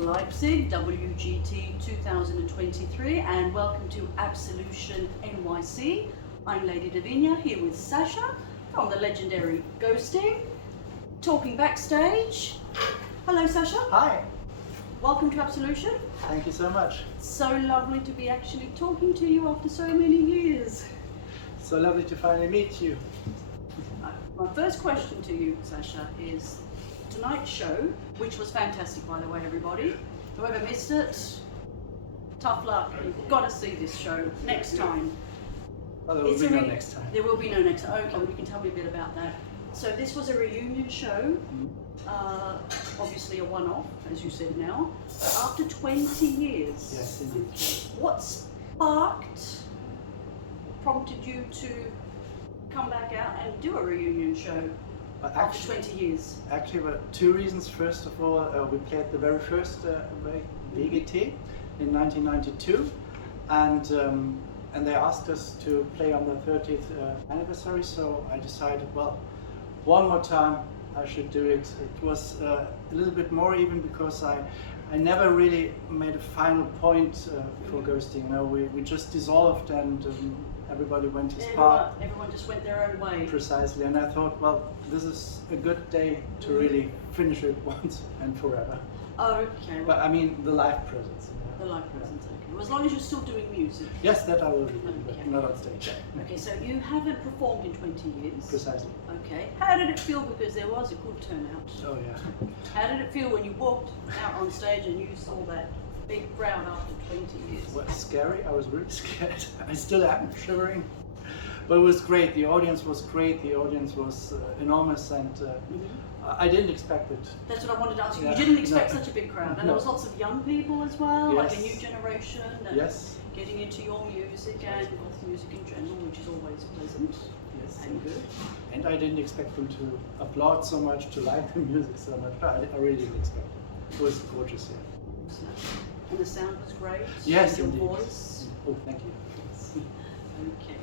Leipzig, WGT 2023, and welcome to Absolution NYC. I'm Lady Davinia here with Sasha from the legendary Ghosting, talking backstage. Hello Sasha. Hi. Welcome to Absolution. Thank you so much. So lovely to be actually talking to you after so many years. So lovely to finally meet you. My first question to you, Sasha, is tonight's show, which was fantastic by the way, everybody. Whoever missed it, tough luck. You've got to see this show next time. Well, there will be no next time. There will be no next time. Okay, well, you can tell me a bit about that. So this was a reunion show, obviously a one-off, as you said now, after 20 years. Yes, indeed. Okay. What prompted you to come back out and do a reunion show after 20 years? Actually, there were two reasons. First of all, we played the very first Wave-Gotik-Treffen in 1992, and they asked us to play on the 30th anniversary. So I decided, well, one more time I should do it. It was a little bit more even because I never really made a final point for Ghosting. You know, we just dissolved and everybody went his path. Everyone just went their own way. Precisely, and I thought, well, this is a good day to really finish it once and forever. Oh, okay. But I mean, the live presence. The live presence, okay. Well, as long as you're still doing music. Yes, that I will do, Okay. but not on stage. Okay, so you haven't performed in 20 years. Precisely. Okay. How did it feel? Because there was a good turnout. Oh yeah. How did it feel when you walked out on stage and you saw that big crowd after 20 years? Well, scary. I was really scared. I still am shivering. But it was great. The audience was great. The audience was enormous, and I didn't expect it. That's what I wanted to ask you. Yeah. You didn't expect No. such a big crowd, and No. there was lots of young people as well, like a Yes. new generation, and Yes. getting into your music and goth music in general, which is always pleasant Yes. and good. And I didn't expect them to applaud so much, to like the music so much. I really didn't expect it. It was gorgeous, yeah. So, and the sound was great. Yes, and your indeed. voice. Oh, thank you. Okay.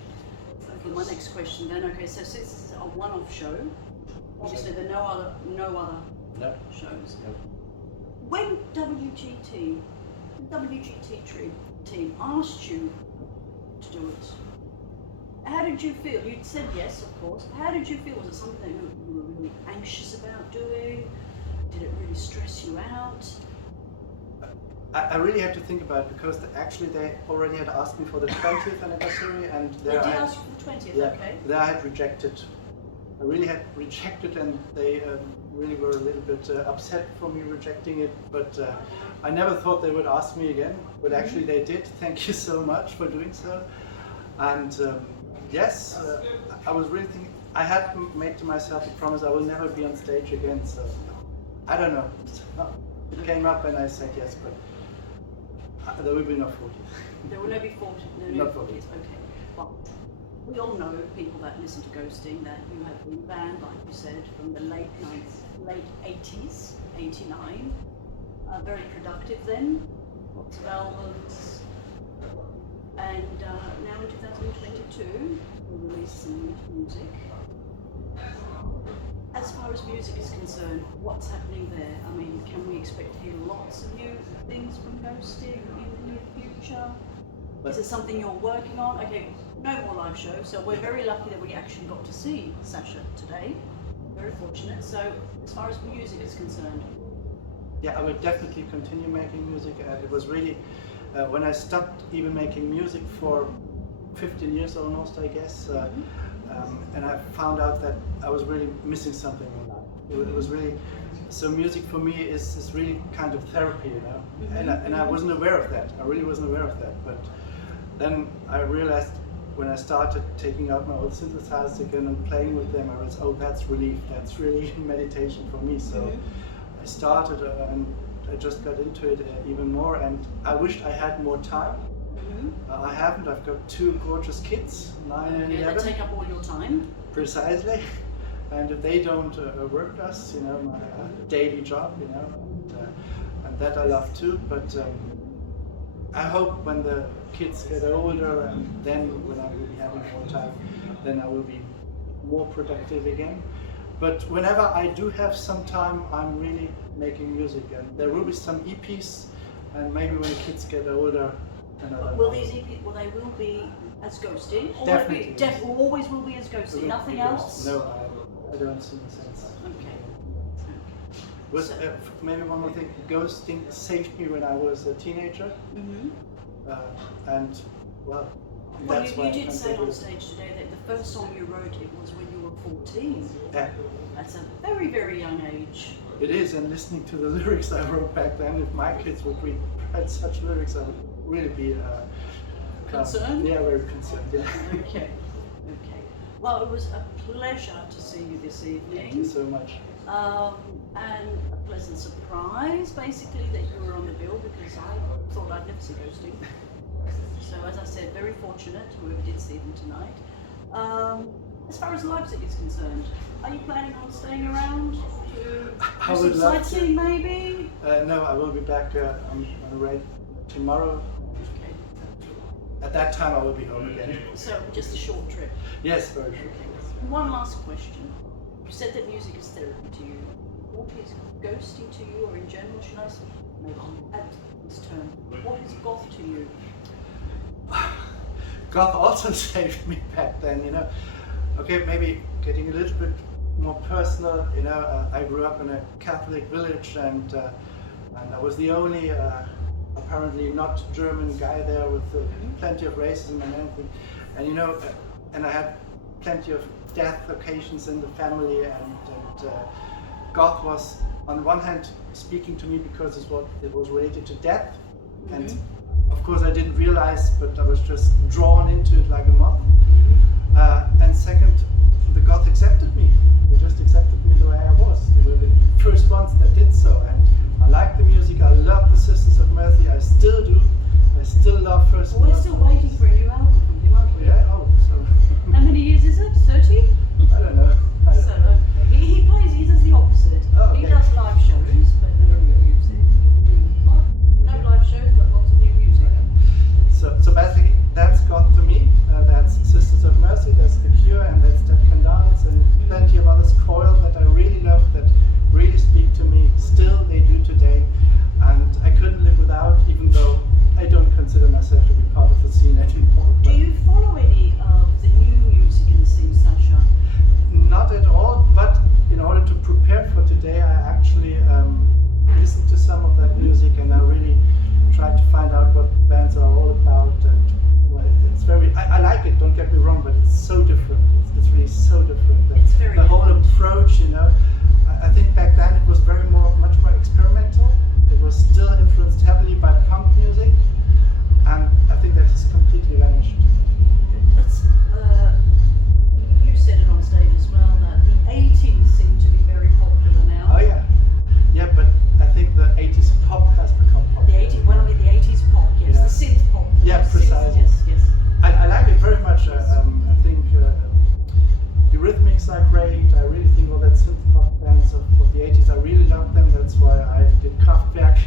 Okay, my next question then. Okay, so since this is a one-off show, obviously there are no other No. shows. No. When the WGT team asked you to do it, how did you feel? You said yes, of course. How did you feel? Was it something that you were really anxious about doing? Did it really stress you out? I really had to think about it because actually they already had asked me for the 20th anniversary, and They there did I had, ask you for the 20th, yeah, okay. there I had rejected. I really had rejected, and they really were a little bit upset for me rejecting it. But I never thought they would ask me again. But actually they did. Thank you so much for doing so. And yes, I was really thinking. I had made to myself a promise I will never be on stage again. So I don't know. It came up, and I said yes, but. There will be no 40. There will be 40. Not 40. Okay. Well, we all know people that listen to Ghosting that you have been banned, like you said, from the late 80s, 89. Very productive then. Lots of albums. And now in 2022, we release some music. As far as music is concerned, what's happening there? I mean, can we expect to hear lots of new things from Ghosting in the near future? Is it something you're working on? Okay, no more live shows, so we're very lucky that we actually got to see Sasha today. Very fortunate. So, as far as music is concerned, yeah, I will definitely continue making music. It was really when I stopped even making music for 15 years almost, I guess. And I found out that I was really missing something in life. It was really, so music for me is really kind of therapy, you know. And I wasn't aware of that. I really wasn't aware of that. But then I realized when I started taking out my old synthesizers again and playing with them, I was, oh, that's relief. That's really meditation for me. So I started and I just got into it even more. And I wished I had more time. I haven't. I've got two gorgeous kids, 9 and 11. They take up all your time. Precisely. And if they don't work us, you know, my daily job, you know, and that I love too. But I hope when the kids get older, and then when I will be having more time, then I will be more productive again. But whenever I do have some time, I'm really making music, and there will be some EPs, and maybe when the kids get older, another. Will these EPs? Well, they will be as ghosting. Or Definitely. Always will be as ghosting. Nothing else. No, I don't see the sense. Okay. Was maybe one more thing. Ghosting saved me when I was a teenager, and well, Well, that's you why did say on stage today that the first song you wrote it was when you were 14. Yeah, That's a very, very young age. it is. And listening to the lyrics I wrote back then, if my kids would read such lyrics, I would really be Concerned? Yeah, very concerned. Yeah. Okay. Well, it was a pleasure to see you this evening. Thank you so much. And a pleasant surprise, basically, that you were on the bill, because I thought I'd never see ghosting. So, as I said, very fortunate whoever did see them tonight. As far as Leipzig is concerned, are you planning on staying around to I do would some love to. sightseeing, maybe? No, I will be back on the raid tomorrow. Okay. At that time, I will be home again. So, just a short trip. Yes, very Okay. sure. One last question. You said that music is therapy to you. What is ghosting to you, or in general, should I say, maybe add this term, what is goth to you? Goth also saved me back then, you know. Okay, maybe getting a little bit more personal, you know. I grew up in a Catholic village, and I was the only apparently not German guy there, with plenty of racism and everything. And you know, and I had plenty of death occasions in the family, and goth was on the one hand speaking to me because it was related to death, and of course I didn't realize, but I was just drawn into it like a moth. And second, the goth accepted me. They just accepted me the way I was. They were the first ones that did so, and I like the music. I love the Sisters of Mercy. I still do. I still love First. Well, we're still waiting for a new album from him, aren't we? Yeah. Oh, so. How many years is it? 30? I don't know. So he does the opposite. Oh, okay. He does live shows, but no new music. No live shows, but lots of new music. So basically, that's goth to me. That's Sisters of Mercy. That's The Cure, and that's Dead Can Dance, and plenty of others. Coil, that I really love, that really speak to me. Still, they do today, and I couldn't live without, even though I don't consider myself to be part of the scene anymore. Do you follow any of the new music in the scene, Sasha? Not at all, but in order to prepare for today, I actually listened to some of that music, and I really tried to find out what bands are all about. And well, it's very, I like it, don't get me wrong, but it's so different. It's really so different. It's very the whole different. approach, you know. I think back then it was much more experimental. It was still influenced heavily by punk music, and I think that has completely vanished. You said it on stage as well, that the 80s seem to be very popular now. Oh yeah, yeah, but I think the 80s pop has become popular. The 80s, well, the 80s pop, yes, Yeah. the synth pop. Yeah, Synth, precisely. Yes. I like it very much. I think the rhythmics are great. I really think all that synth pop bands of the 80s, I really love them. That's why I did Kraftwerk